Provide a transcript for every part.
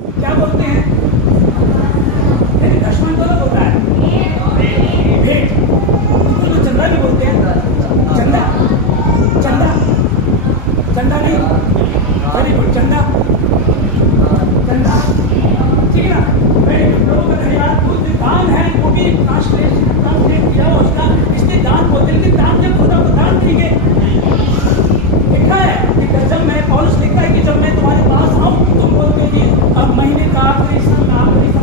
क्या बोलते हैं? दशमन तो होता है भेंट, उनको तो चंदा भी बोलते हैं। चंदा चंदा चंदा नहीं, वेरी गुड, चंदा चंदा, ठीक है ना, वेरी गुड। प्रभु का धन्यवाद। बुद्ध दान है, वो भी ट्रांसलेट किया उसका, इसलिए दान बोलते हैं। लेकिन दान जब खुदा को दान देंगे, लिखा है कि जब मैं, पौलुस लिखता है कि जब मैं तुम्हारे पास आऊँ तुम बोलते कि अब महीने का आखिरी सप्ताह महीने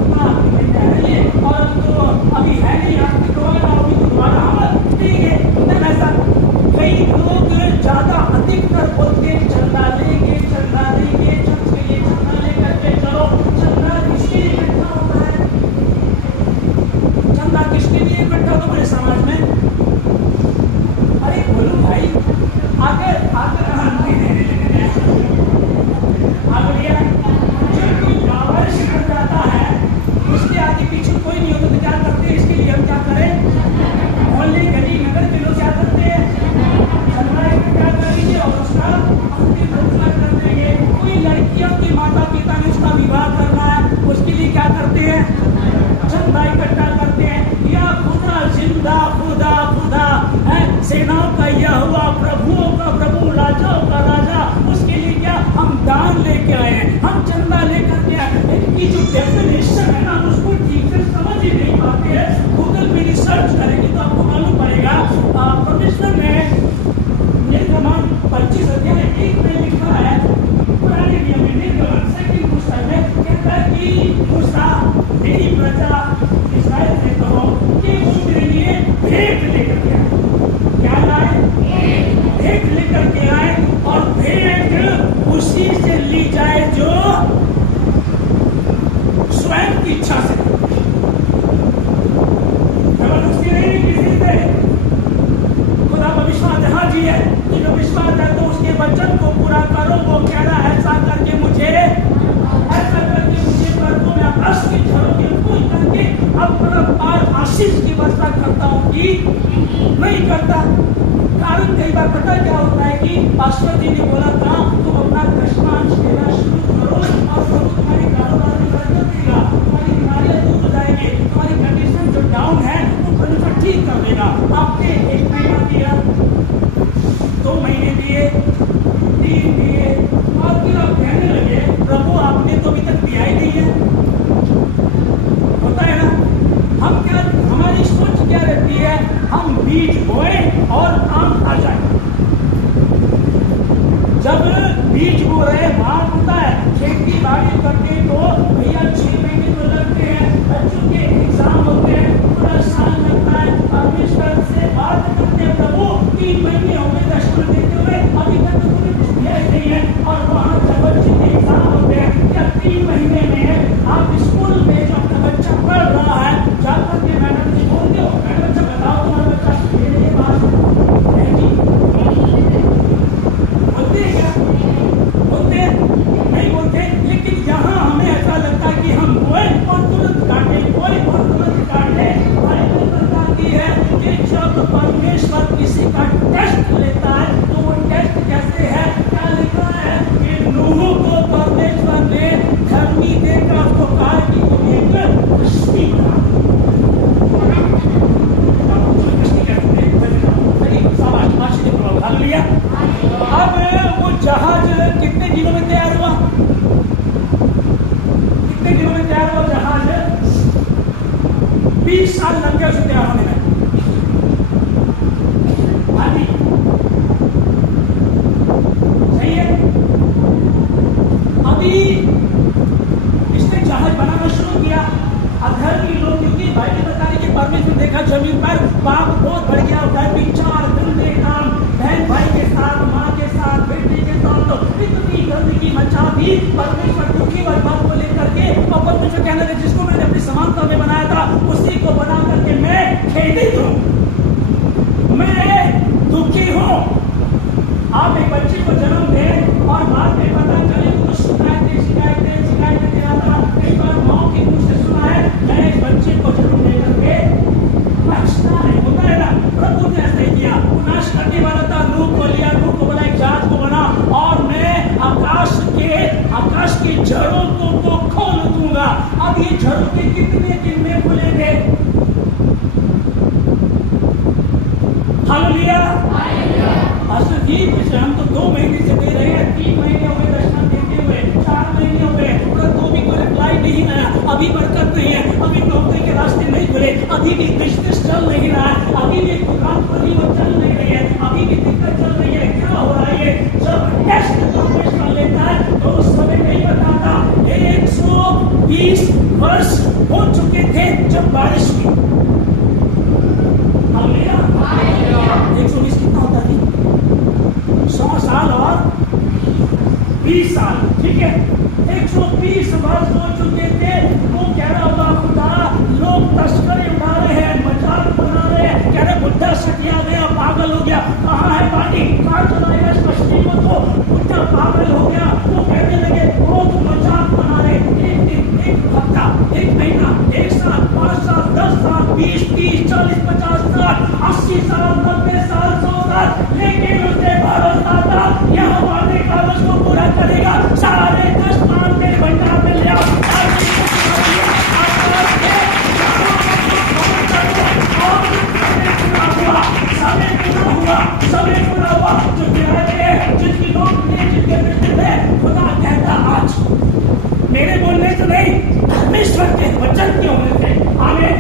है और तो अभी है नहीं, आखिरी तो होगा अभी तो दोबारा आऊंगा, ठीक है ना। ऐसा कई लोग ज्यादा अधिकतर बोलते हैं चंदा लेंगे चर्च के लिए चंदा लेकर के चलो। चंदा किसके लिए इकट्ठा होता है? चंदा किसके लिए इकट्ठा होता है समाज में? अरे बोलो भाई, अगर जब कोई लावारिस बन जाता है, उसके आगे पीछे कोई नहीं होता तो क्या करते हैं? इसके लिए हम क्या करें? मोहल्ले गली नगर के लोग क्या करते हैं? चंदा इकट्ठा करेंगे और उसका अंतिम फैसला कर देंगे। कोई लड़कियों के माता पिता ने उसका विवाह करना है, उसके लिए क्या करते हैं? चंदा इकट्ठा करते हैं। या खुदा जिंदा, खुदा खुदा है, सेनाओं का यहोवा, प्रभुओं का प्रभु, राजाओं का राजा, उसके लिए क्या हम दान लेके आए हैं, हम चंदा लेकर के आए। इनकी जो डेफिनेशन है ना, उसको ठीक से समझ ही नहीं पाते हैं। गूगल पे रिसर्च करेंगे तो आपको मालूम पड़ेगा। परमेश्वर ने निर्गमन 25 अध्याय 1 में लिखा है, पुराने नियम में निर्गमन 2 पुस्तक में कहता है कि मूसा मेरी प्रजा इस्राएल से कहो कि वो मेरे लिए भेंट लेकर के आए। क्या लाए? भेंट लेकर के आए, और भेंट उसी से ली जाए जो स्वयं की इच्छा से, जबरदस्ती नहीं किसी से। खुदा पर विश्वास है, हाँ जी है, जो विश्वास है तो उसके वचन को पूरा करो। वो कह रहा है ऐसा करके मुझे प्रभु में आकाश की झरों के फूल करके अपना पार आशीष की वर्षा करता हूँ कि नहीं करता। कारण कई बार पता क्या होता है कि पास्टर जी ने बोला था तुम अपना दशमांश देना शुरू करो और प्रभु तुम्हारी कारोबार में बरकत देगा, तुम्हारी बीमारियां दूर हो जाएंगी, तुम्हारी कंडीशन जो डाउन है वो परमेश्वर ठीक कर देगा। आपने 1 महीना दिया, 2 महीने दिए, 3 दिए, और फिर आप कहने लगे प्रभु आपने तो अभी तक दिया ही नहीं है। होता है ना, हम क्या, हमारी सोच क्या रहती है? हम बीज बोए और आम आ जाए। जब बीज बो रहे वहां होता है, खेती बाड़ी करते तो भैया 6 महीने तो लगते हैं, बच्चों के एग्जाम होते हैं, पूरा साल लगता है। परमेश्वर से बात करते हैं प्रभु 3 महीने हो गए दशमन देते हुए, अभी तक तो तुम्हें कुछ दिया ही नहीं है। और वहां जब बच्चे के एग्जाम होते हैं, क्या 3 महीने में आप स्कूल में जो अपना बच्चा पढ़ रहा है जाकर के मैडम से बोलते हो, मैडम बच्चा बताओ तुम्हारा बच्चा मेरे पास नहीं बोलते हैं? क्या बोलते हैं? नहीं बोलते। लेकिन यहाँ हमें ऐसा लगता है कि हम बोए और तुरंत काटे, बोए और तुरंत काटे। बाइबल बताती है कि जब परमेश्वर किसी का टेस्ट लेता है तो वो टेस्ट कैसे है? क्या लिखा है कि नूह को परमेश्वर ने धर्मी देकर उसको कहा कि वो एक कश्ती बना। अब वो जहाज कितने दिनों में तैयार हुआ? कितने दिनों में तैयार हुआ जहाज? 20 साल लग गए उसे तैयार होने में। सही है। अभी इसने जहाज बनाना शुरू किया, अधर्मी लोग, क्योंकि बाइबल बताने की परमेश्वर देखा जमीन पर पाप बहुत बढ़ गया, व्यभिचार, गंदे काम, बहन भाई के साथ, माँ के साथ, बेटी के साथ, तो इतनी गंदगी मचा दी। परमेश्वर दुखी और बात को लेकर के, और परमेश्वर कहने लगे जिसको मैंने अपनी समानता में बनाया था उसी को बना करके मैं खेदित हूँ, मैं दुखी हूँ। आप एक बच्चे को जन्म दें और बाद में पता चले तो शिकायतें दे रहा था। कई बार माँ के मुंह से सुना है मैं इस बच्चे को जन्म दे करके अच्छा है, होता है ना। प्रभु ने ऐसा ही किया, नाश करने वाला था, नूह को लिया, नूह को बोला एक जहाज को बना और मैं आकाश की जड़ों को खोल खाते कितने दिन में खुलेंगे? हालेलुया। पास्टर जी कुछ हम तो 2 महीने से दे रहे हैं, 3 महीने हो गए दर्शन देते हुए, 4 महीने हो गए, पूरा तो भी कोई रिप्लाई नहीं आया, अभी बरकत नहीं है, अभी नौकरी के रास्ते नहीं खुले, अभी भी बिजनेस चल नहीं रहा है, अभी भी दुकान खुली वो चल नहीं रही है, अभी भी दिक्कत चल रही है, क्या हो रहा है? ये जब टेस्ट कंप्लीट कर लेता है तो उस समय नहीं बताता। 120 वर्ष हो चुके थे जब बारिश हुई। हालेलुया। 120 कितना होता है? 100 साल और 20 साल, ठीक है। 120 वर्ष हो चुके थे। वो कह रहा होगा खुदा लोग तस्करी उड़ा रहे हैं, मजाक बना रहे हैं, कह रहे बुढ़ा सकिया गया, पागल हो गया, कहाँ है पानी, कहाँ चलाएगा इस कश्ती को, तो बुढ़ा पागल हो गया। वो कहने लगे वो तो मजाक बना रहे। एक दिन, एक हफ्ता, एक महीना, 1 साल, 5 साल, 10 साल, 20, 30, 40, 50 साल, 80 साल, 90 साल, 100 साल, लेकिन उसने भरोसा था यह हमारे कागज को पूरा करेगा। सारे कष्ट मानते भंडार में ले आओ। समय पूरा हुआ, जो जिनकी नौकरी, जिनके बिजनेस है, खुदा कहता आज मेरे बोलने से नहीं, परमेश्वर के वचन के होने से। आमीन।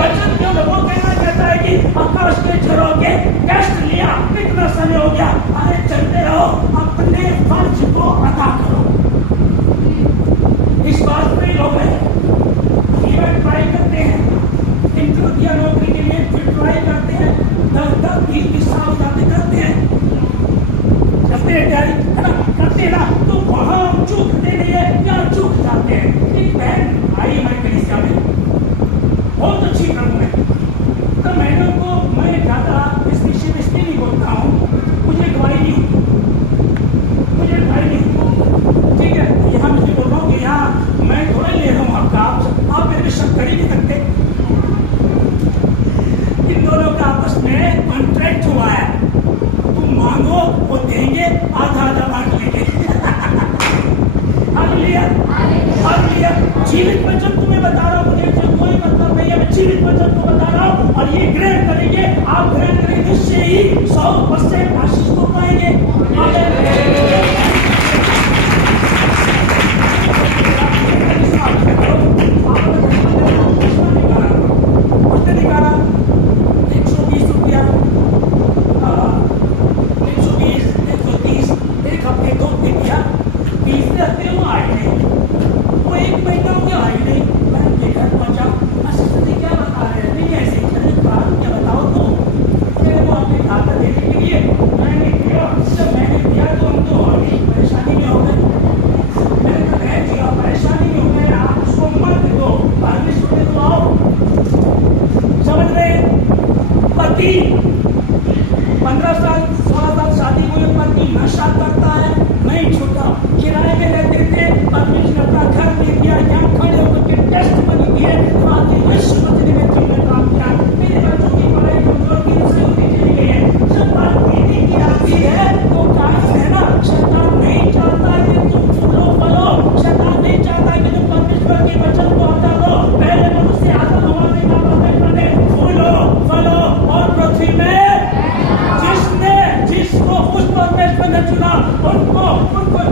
वचन क्यों? वो कहना चाहता है कि आकाश के झरोखे कष्ट लिया, कितना समय हो गया, अरे चलते रहो, अपने फर्ज को अदा करो। इस बात पे लोग इवेंट ट्राई करते हैं, इंटरव्यू दिया नौकरी के लिए, फिर ट्राई करते हैं, 10-10, 20 साल जाते करते हैं तैयारी, है ना, करते हैं ना, तो वहां चूकते नहीं है या चूक जाते हैं। एक बहन आई हमारे कलीसिया में, बहुत अच्छी प्रभु है, तो मैंने उनको, मैं ज्यादा इस विषय में नहीं बोलता हूँ, मुझे गवाही नहीं हुई, ठीक है। यहाँ मुझे बोल रहा हूँ कि यहाँ मैं थोड़ा ले रहा हूँ आपका, आप मेरे पे शक कर ही नहीं सकते। इन दोनों का आपस में कॉन्ट्रैक्ट हुआ है, तुम मांगो वो देंगे, आधा आधा बांट लेंगे। हालेलुया। हालेलुया। जीवित वचन तुम्हें बता रहा हूँ, मुझे कोई मतलब नहीं है, मैं जीवित वचन को बता रहा हूँ, और ये ग्रहण करेंगे, आप ग्रहण करेंगे, निश्चय ही 100% आशीष को पाएंगे। उसने निकाला 120 रुपया, 120, 130, एक हफ्ते 2 दिन दिया, 20 हफ्ते वो आए नहीं, वो 1 महीना हो गया आए नहीं। मैं देखा पहुंचा, असिस्टेंट जी क्या बता रहे हैं, नहीं ऐसे क्या बताओ तो, फिर वो अपने खाता देने के लिए मैंने दिया, जब मैंने दिया तो हम तो परेशानी में हो गए। मैंने कहा दिया परेशानी में हो गए, आप उसको मत दो, परमेश्वर में तो आओ। समझ रहे? पति 15 साल 16 साल शादी हुई, पति नशा करता है, नहीं छूटा, किराए में रहते थे, परमेश्वर ने अपना घर दे दिया, यहाँ खड़े होकर के टेस्ट बनी दिए, आगे विश्व मंत्री में काम किया, मेरे बच्चों की पढ़ाई कमजोर की से होती चली गई है। जब बात पीने की आती है तो कारण है ना, शैतान नहीं चाहता कि तुम फलो, शैतान नहीं चाहता कि तुम परमेश्वर के वचन को अपनाओ। पहले मनुष्य आदम हवा में काम करने फलो और पृथ्वी में जिसको उस परमेश्वर ने चुना, उनको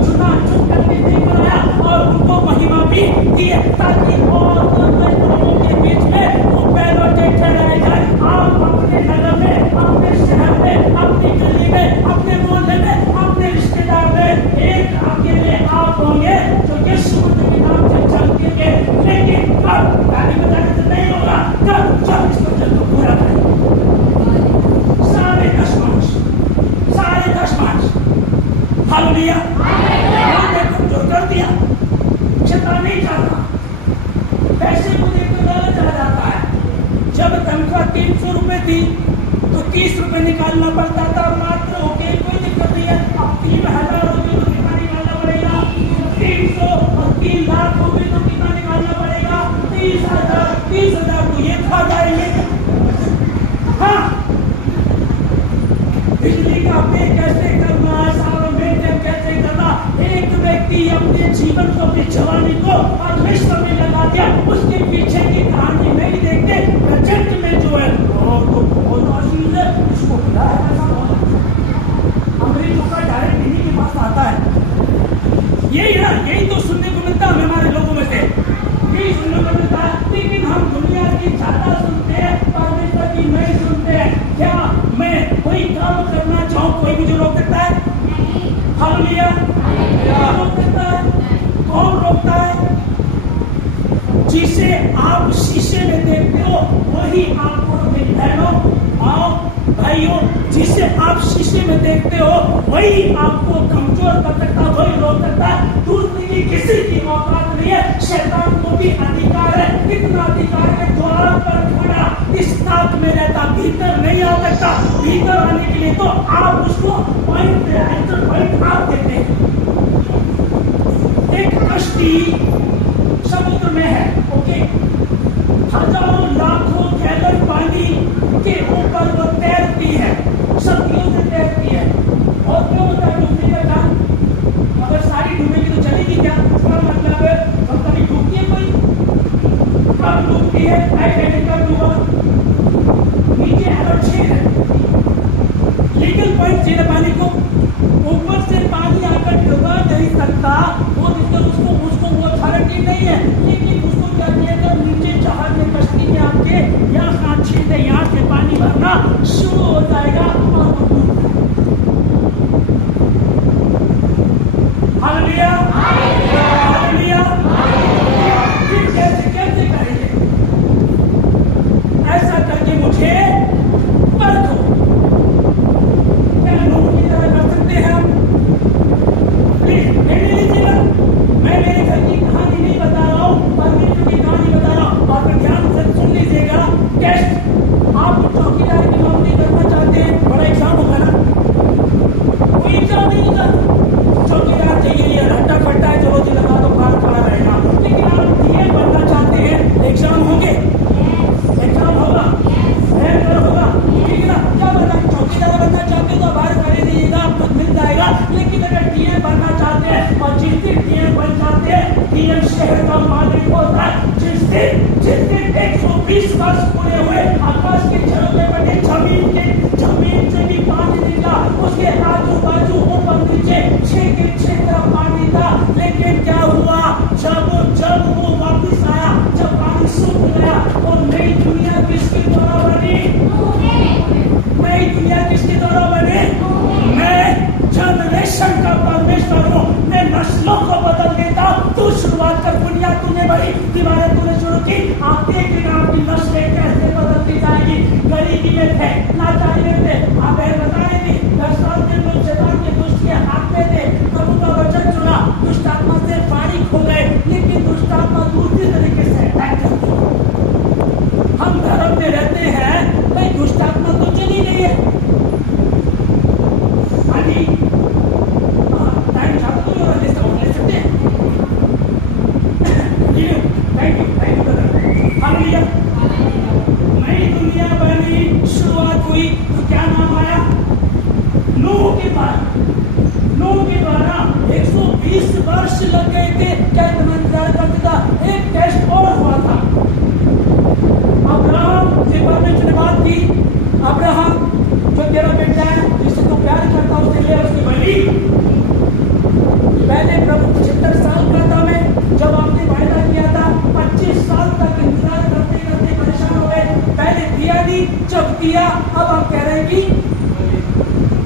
चुना, चुन करके नहीं बनाया, और उनको महिमा भी दी, ताकि और लोगों के बीच में वो पहले ठहराए जाए। आप अपने नगर में, अपने शहर में, अपनी गली में, अपने मोहल्ले में, अपने रिश्तेदार में एक अकेले आप होंगे जो यीशु के नाम से चलते, लेकिन कब गाली बजाने से नहीं होगा, कब जब इस वचन को पूरा करें। सारे 10 मार्च, हालेलुया। हमने कमजोर कर दिया, शैतान नहीं चाहता, पैसे को देखकर लालच आ जाता है। जब तनख्वाह 300 रुपए थी तो 30 रुपए निकालना पड़ता था, मात्र होके कोई दिक्कत नहीं है। अब 3000 रुपए तो कितना निकालना पड़ेगा, 300 और 3 लाख रुपए तो कितना निकालना पड़ेगा, 30,000 तो ये खा जाएंगे। हाँ, बिजली का बिल कैसे करना है, सारा मेंटेन कैसे करना। एक व्यक्ति अपने जीवन को, अपनी जवानी को परमेश्वर में लगा दिया, उसके पीछे की कहानी नहीं देखते। प्रेजेंट में जो है वो तो बहुत आशीष है, इसको क्या है ऐसा अंग्रेजों का डायरेक्ट इन्हीं के पास आता है। यही तो सुनने को मिलता है हमारे लोगों में से, यही सुनने को मिलता है। लेकिन हम दुनिया की ज्यादा सुनते हैं, परमेश्वर की नहीं सुनते हैं। क्या मैं कोई काम करना चाहूँ, कोई मुझे रोक सकता है? हालेलुया। क्या रोक सकता है? कौन रोकता है? जिसे आप शीशे में देखते हो वही आपको, बहनों आओ भाइयों, जिसे आप शीशे में देखते हो वही आपको कमजोर कर सकता, वही रोक सकता है। दूसरी की किसी की औकात नहीं है। शैतान को भी अधिकार है, कितना अधिकार है, द्वार पर खड़ा इस ताक में रहता, भीतर नहीं आ सकता। भीतर आने के लिए तो आप उसको पॉइंट आप देते हैं। एक कश्ती समुद्र में है, ओके, हजारों लाखों गैलन पानी के ऊपर वो तैरती है, सदियों से तैरती है। और क्यों होता है डूबने का काम? अगर सारी डूबेगी तो चलेगी क्या? इसका मतलब है कब कभी डूबती है कोई? कब डूबती है? टाइटैनिक कब डूबा? नीचे अगर छेद है, लीगल पॉइंट छेद है पानी को, ऊपर से पानी आकर डुबा नहीं सकता, वो उसको वो अथॉरिटी नहीं है। लेकिन उसको क्या किया, नीचे जहाज में कश्ती में आपके यहाँ छेद है, यहाँ से पानी भरना शुरू हो जाएगा और वो डूब हालेलुया हालेलुया। फिर कैसे करेंगे? ऐसा करके मुझे परखो। क्या लोगों की तरह कर सकते हैं हम? प्लीज ले लीजिएगा, मैं मेरे घर की कहानी नहीं बता रहा हूँ, परमेश्वर की कहानी बता रहा हूँ। और ध्यान से सुन लीजिएगा। टेस्ट, आप चौकीदार की नौकरी करना चाहते हैं, बड़ा एग्जाम होगा ना? कोई एग्जाम नहीं होगा, चौकीदार चाहिए, ये हट्टा खट्टा है, चलो जी लगा दो, बाहर खड़ा रहेगा। लेकिन आप डीएम बनना चाहते हैं, एग्जाम होंगे, एग्जाम होगा, होगा, ठीक है ना? क्या बनना, चौकीदार बनना चाहते हो तो बाहर खड़े रहिएगा, आपको मिल जाएगा। लेकिन अगर डीएम बनना चाहते हैं, और जिस दिन डीएम बन जाते हैं, डीएम शहर का मालिक होता है। जिस दिन 120 वर्ष पूरे हुए, आकाश के झरोखे बने, जमीन से भी पानी निकला, उसके आजू बाजू ऊपर नीचे 6 के 6 तरफ पानी था। लेकिन क्या हुआ, जब वो वापिस आया, जब पानी सूख गया, और नई दुनिया किसके द्वारा बनी? नई दुनिया किसके द्वारा बनी? मैं जनरेशन का परमेश्वर हूँ, मैं नस्लों को बदल देता हूँ। तू शुरुआत कर, दुनिया तूने बड़ी, दीवारें तूने शुरू की, आप देखेगा आपकी नस्लें कैसे बदलती जाएगी। गरीबी में थे, लाचारी में थे, आप बता रहे थे, 10 साल के लोग शैतान के दुष्ट के हाथ में थे, प्रभु का वचन सुना, दुष्ट आत्मा से फारिग हो गए। लेकिन दुष्ट आत्मा दूसरी तरीके से अटैक करती है। हम धर्म में रहते हैं, भाई दुष्ट आत्मा तो चली गई है। अभी टाइम चाहते तो ले सकते हैं। Thank you brother. हालेलुया। नई दुनिया बनी, शुरुआत हुई, तो क्या नाम आया? नूह के द्वारा 120 वर्ष लग गए थे। क्या इतना इंतजार करते था? एक टेस्ट और हुआ था। अब्राहम से परमेश्वर ने बात की, अब्राहम जो तेरा बेटा है, जिससे तू प्यार करता, उससे ले उसकी बलि। पहले प्रभु 75 साल का था मैं, जब आपने वायदा किया था, 25 साल तक इंतजार करते करते परेशान हो गए। पहले दिया नहीं, जब दिया अब आप कह रहे हैं कि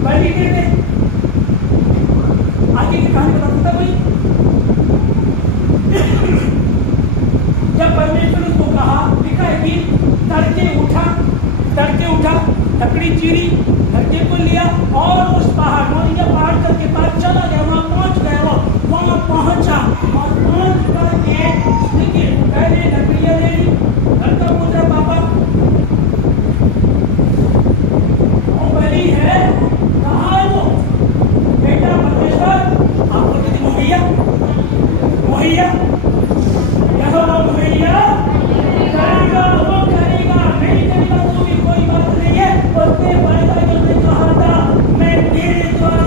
बलि दे दे। आगे की कहानी बता सकता कोई? जब परमेश्वर ने उसको कहा, लिखा है कि तड़के उठा, लकड़ी चीरी, लड़के को लिया और उस पहाड़ मोरिया पहाड़ के पास चला गया, वहां पहुंच गया। वहां पहुंचा और पहुंच करके देखिए, पहले लकड़ियां ले ली, लड़का पूछ रहा पापा वो बलि है, कहाँ है वो? बेटा परमेश्वर, आप बोलते थे मुहैया करेगा, वो करेगा, नहीं करेगा तो भी कोई बात नहीं है। उसने वायदा जो कहा था, मैं तेरे द्वारा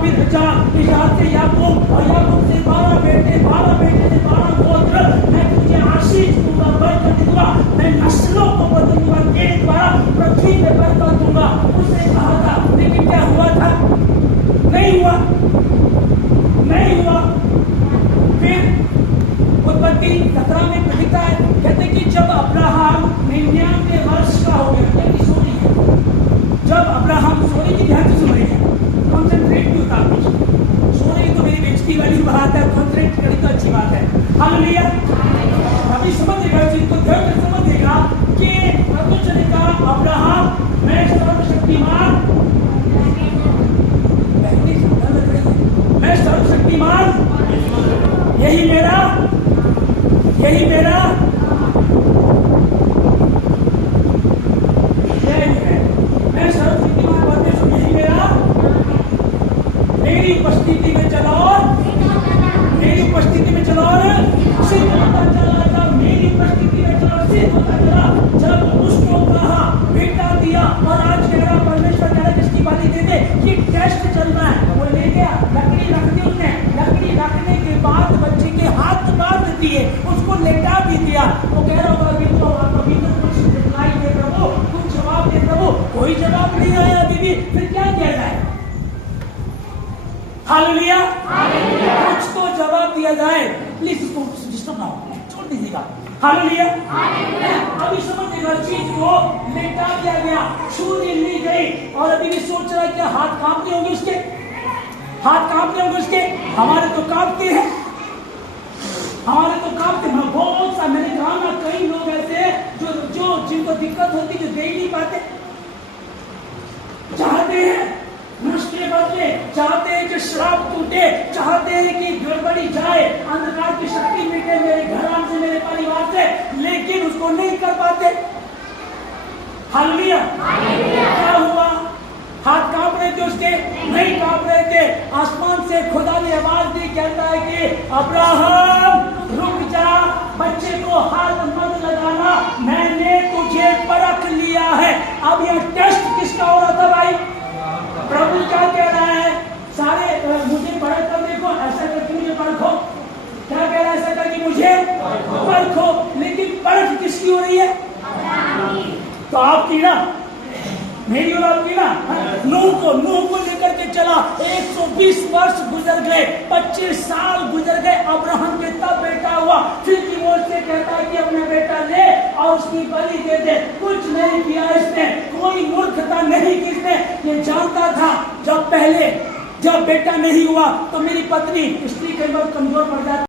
फिर इजहार से याकूब, और याकूब से 12 बेटे, 12 बेटे से 12 गोत्र। मैं तुझे आशीष दूंगा, बरकत दूंगा, मैं नस्लों को बदलूंगा, तेरे द्वारा पृथ्वी पे बरकत दूंगा। उसने कहा था, लेकिन क्या हुआ था? नहीं हुआ, नहीं हुआ। फिर उत्पत्ति 17 में लिखा है, कहते कि जब अब्राहम 99 वर्ष का हो गया, क्या सो रही है, जब अब्राहम सो रही थी, ध्यान से सो रही है, कॉन्सेंट्रेट नहीं होता कुछ, सो रही तो मेरी बेइज्जती वाली बात है, कॉन्सेंट्रेट करी तो अच्छी बात है। हालेलुया। अभी समझेगा चीज को, ध्यान से समझेगा कि प्रभु चलेगा अब्राहम मैं सर्वशक्तिमान, मैं सर्वशक्तिमान, यही मेरा मैं सर्वशक्तिमान परमेश्वर, यही मेरा, मेरी उपस्थिति में चलो, मेरी उपस्थिति में चलो, सिद्ध होता चला, जब मेरी उपस्थिति में चलो सिद्ध होता चला। जब उसको कहा बेटा दिया, और आज कह रहा परमेश्वर कह रहा किसकी बात दे दे, ये टेस्ट चल रहा है, वो ले गया, लकड़ी रख दी उसने, लकड़ी रखने के बाद बच्चे के हाथ बांध दिए, उसको लेटा भी दिया। वो कह रहा होगा अभी तो कुछ रिप्लाई दे प्रभु, कुछ जवाब दे प्रभु, कोई जवाब नहीं आया अभी भी, फिर क्या किया जाए? हालेलुया, कुछ तो जवाब दिया जाए। प्लीज इसको डिस्टर्ब ना हो, छोड़ दीजिएगा। हालेलुया। अभी समझिएगा चीज को, लेटा दिया गया, छुरी ली गई, और अभी भी सोच रहा है कि हाथ कांपते होंगे उसके, हाथ कांपते होंगे उसके, हमारे तो कांपते हैं, हमारे तो कांपते हैं। बहुत सा मैंने कहा ना, कई लोग ऐसे जो जिनको दिक्कत होती, जो दे ही नहीं पाते, चाहते हैं मुश्किल बदले, चाहते हैं कि श्राप टूटे, चाहते हैं कि गड़बड़ी जाए, अंधकार की शक्ति मिटे मेरे घर से, मेरे परिवार से, लेकिन उसको नहीं कर पाते। हालेलुया। क्या हुआ? हाथ कांप रहे थे उसके? नहीं कांप रहे थे। आसमान से खुदा ने आवाज दी, कहता है कि अब्राहम रुक जा, बच्चे को हाथ मत लगाना, मैंने तुझे परख लिया है। अब यह टेस्ट किसका हो रहा था भाई? प्रभु क्या कह रहा है? सारे मुझे परख कर देखो, ऐसा करके मुझे परखो। क्या कह रहा है? ऐसा करके मुझे परखो। लेकिन परख किसकी हो रही है? तो आपकी ना, मेरी और आपकी ना। नूह को लेकर के चला, 120 वर्ष गुजर गए, 25 साल गुजर गए, अब्राहम के तब बेटा हुआ। फिर की ओर से कहता है कि अपना बेटा ले और उसकी बलि दे दे। कुछ नहीं किया इसने, कोई मूर्खता नहीं की इसने। ये जानता था जब बेटा नहीं हुआ तो मेरी पत्नी, स्त्री कई बार कमजोर पड़ जाती